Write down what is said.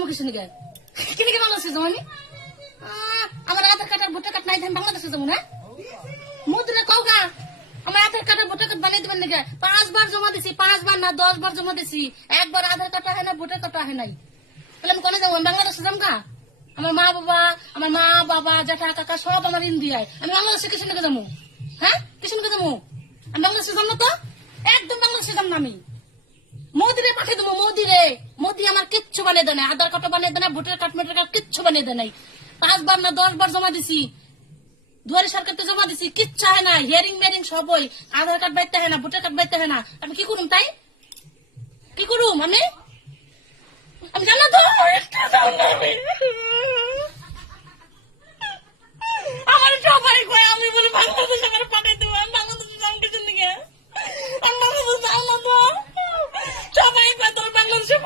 যাবো কিছু নিকে কিনে বাংলাদেশে যাবো আমি আমার আধার কার্ড আর ভোটার কার্ড নাই আমি বাংলাদেশে যাবো না মুদ্রা কওগা আমার আধার কার্ড আর ভোটার কার্ড বানিয়ে দেবেন নাকি 5 বার জমা দিছি 5 বার না 10 বার জমা দিছি একবার আধার কার্ড হয় না ভোটার কার্ড হয় নাই তাহলে আমি কোনে যাবো আমি বাংলাদেশে যাবো গা আমার মা বাবা জ্যাঠা কাকা সব আমার ইন্ডিয়ায় আমি বাংলাদেশে কিছু নিকে যাবো হ্যাঁ কিছু নিকে যাবো আমি বাংলাদেশে যাবো না তো একদম বাংলাদেশে যাবো না আমি মোদিরে পাঠিয়ে দেবো মোদি আমার কিচ্ছু বানিয়ে দেয় না আধার কার্ড বানিয়ে দেয় না ভোটার কার্ড মোটার কার্ড কিচ্ছু বানিয়ে দেয় নাই 5 বার না 10 বার জমা দিছি দুয়ারে সরকারকে জমা দিছি কিচ্ছু হয় না হিয়ারিং মেয়ারিং সবই আধার কার্ড বাইতে হয় না ভোটার কার্ড বাইতে হয় না আমি কি করুম তাই কি করুম আমি জানো তো আমার সবাই কয় আমি বলি বাংলাদেশ আমার পাঠিয়ে দেবো আমি বাংলাদেশে যাও কিছু দিকে আমি বাংলাদেশ যাও না তো সবাই কয় তোর বাংলাদেশে